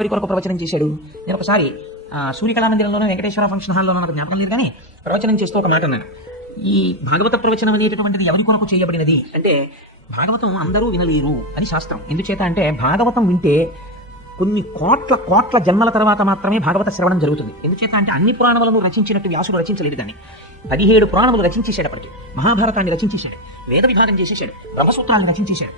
ఎవరి కొరకు ప్రవచనం చేశాడు? నేను ఒకసారి సూర్యకళా మందిరంలోనూ వెంకటేశ్వర ఫంక్షన్ హాల్లోనూ నాకు జ్ఞాపకం లేదు, కానీ ప్రవచనం చేస్తూ ఒక మాట అన్నాను. ఈ భాగవత ప్రవచనం అనేటటువంటిది ఎవరి కొరకు చేయబడినది అంటే, భాగవతం అందరూ వినలేరు అని శాస్త్రం. ఎందుచేత అంటే, భాగవతం వింటే కొన్ని కోట్ల జన్మల తర్వాత మాత్రమే భాగవత శ్రవణం జరుగుతుంది. ఎందుచేత అంటే, అన్ని పురాణములను రచించినట్టు వ్యాసుడు రచించలేదు. దాన్ని 17 పురాణములు రచించేసేటప్పటికి మహాభారతాన్ని రచించేశాడు, వేద విభాగం చేసేశాడు, బ్రహ్మసూత్రాలను రచించేశాడు.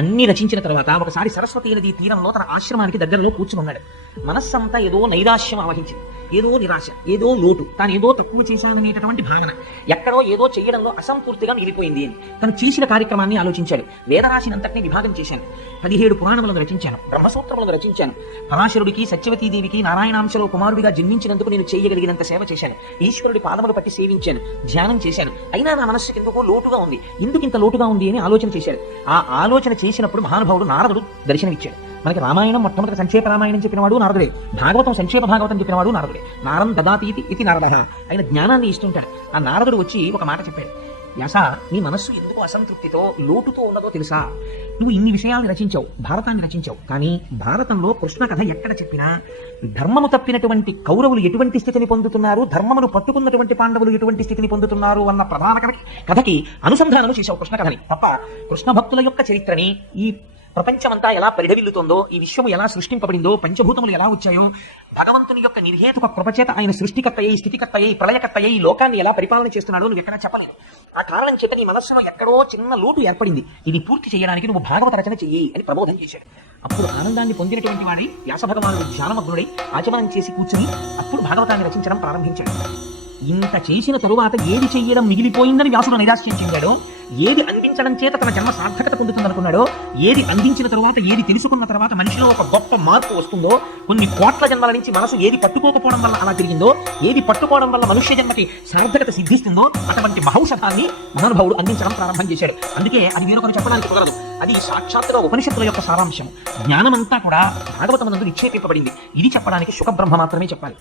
అన్ని రచించిన తర్వాత ఒకసారి సరస్వతీ నది తీరంలో తన ఆశ్రమానికి దగ్గరలో కూర్చున్నాడు. మనస్సంతా ఏదో నైరాశ్యం ఆవహించింది, ఏదో నిరాశ, ఏదో లోటు, తాను ఏదో తక్కువ చేశాననేటటువంటి భావన, ఎక్కడో ఏదో చేయడంలో అసంపూర్తిగా మిగిలిపోయింది అని తను చేసిన కార్యక్రమాన్ని ఆలోచించాడు. వేదరాశినంతటినీ విభాగం చేశాను, 17 పురాణములను రచించాను, బ్రహ్మసూత్రములను రచించాను, పరాశరుడికి సత్యవతీదేవికి నారాయణాంశలో కుమారుడిగా జన్మించినందుకు నేను చేయగలిగినంత సేవ చేశాను, ఈశ్వరుడి పాదములు పట్టి సేవించాను, ధ్యానం చేశాను. అయినా నా మనస్సుకి ఎందుకో లోటుగా ఉంది, ఎందుకు ఇంత లోటుగా ఉంది అని ఆలోచన చేశాడు. ఆ ఆలోచన చేసినప్పుడు మహానుభావుడు నారదుడు దర్శనమిచ్చాడు. మనకి రామాయణం మొట్టమొదటి సంక్షేప రామాయణం చెప్పినవాడు నారదుడే, భాగవతం సంక్షేప భాగవతం చెప్పినవాడు నారదుడే. నారం దదాతి ఇది నారద, ఆయన జ్ఞానాన్ని ఇస్తుంటాడు. ఆ నారదుడు వచ్చి ఒక మాట చెప్పాడు, వ్యాస, నీ మనస్సు ఎందుకు అసంతృప్తితో లోటుతో ఉన్నదో తెలుసా? నువ్వు ఇన్ని విషయాలు రచించావు, భారతాన్ని రచించావు, కానీ భారతంలో కృష్ణ కథ ఎక్కడ చెప్పినా ధర్మము తప్పినటువంటి కౌరవులు ఎటువంటి స్థితిని పొందుతున్నారు, ధర్మమును పట్టుకున్నటువంటి పాండవులు ఎటువంటి స్థితిని పొందుతున్నారు అన్న ప్రధాన కథకి అనుసంధానం చేశావు కృష్ణ కథని తప్ప, కృష్ణ భక్తుల యొక్క చరిత్రని, ఈ ప్రపంచమంతా ఎలా పరిఢవిల్లుతోందో, ఈ విశ్వము ఎలా సృష్టింపబడిందో, పంచభూతములు ఎలా వచ్చాయో, భగవంతుని యొక్క నిర్హేతుక కృపచేత ఆయన సృష్టికర్తయ్యి, స్థితికర్తయ్యి, ప్రళయకర్తయ్యి, ఈ లోకాన్ని ఎలా పరిపాలన చేస్తున్నాడో నువ్వు ఎక్కడా చెప్పలేదు. ఆ కారణం చేత నీ మనస్సులో ఎక్కడో చిన్న లోటు ఏర్పడింది, ఇది పూర్తి చేయడానికి నువ్వు భాగవత రచన చెయ్యి అని ప్రబోధం చేశాడు. అప్పుడు ఆనందాన్ని పొందినటువంటి వాడై వ్యాస భగవానుడు ధ్యానమగ్నుడై ఆచమనం చేసి కూర్చుని అప్పుడు భాగవతాన్ని రచించడం ప్రారంభించాడు. ఇంత చేసిన తరువాత ఏది చెయ్యడం మిగిలిపోయిందని వ్యాసుడు నైరాశ్యం చెందాడో, ఏది అందించడం చేత తన జన్మ సార్థకత పొందుతుందనుకున్నాడో, ఏది అందించిన తరువాత, ఏది తెలుసుకున్న తర్వాత మనిషిలో ఒక గొప్ప మార్పు వస్తుందో, కొన్ని కోట్ల జన్మల నుంచి మనసు ఏది పట్టుకోకపోవడం వల్ల అలా తిరిగిందో, ఏది పట్టుకోవడం వల్ల మనుష్య జన్మకి సార్థకత సిద్ధిస్తుందో, అటువంటి మహౌషధాన్ని మహానుభావుడు అందించడం ప్రారంభం చేశాడు. అందుకే అది వేరొకరు చెప్పడానికి కుదరదు, అది సాక్షాత్తుగా ఉపనిషత్తుల యొక్క సారాంశం. జ్ఞానమంతా కూడా భాగవతమునందు నిక్షేపింపబడింది. ఇది చెప్పడానికి శుకబ్రహ్మ మాత్రమే చెప్పాలి.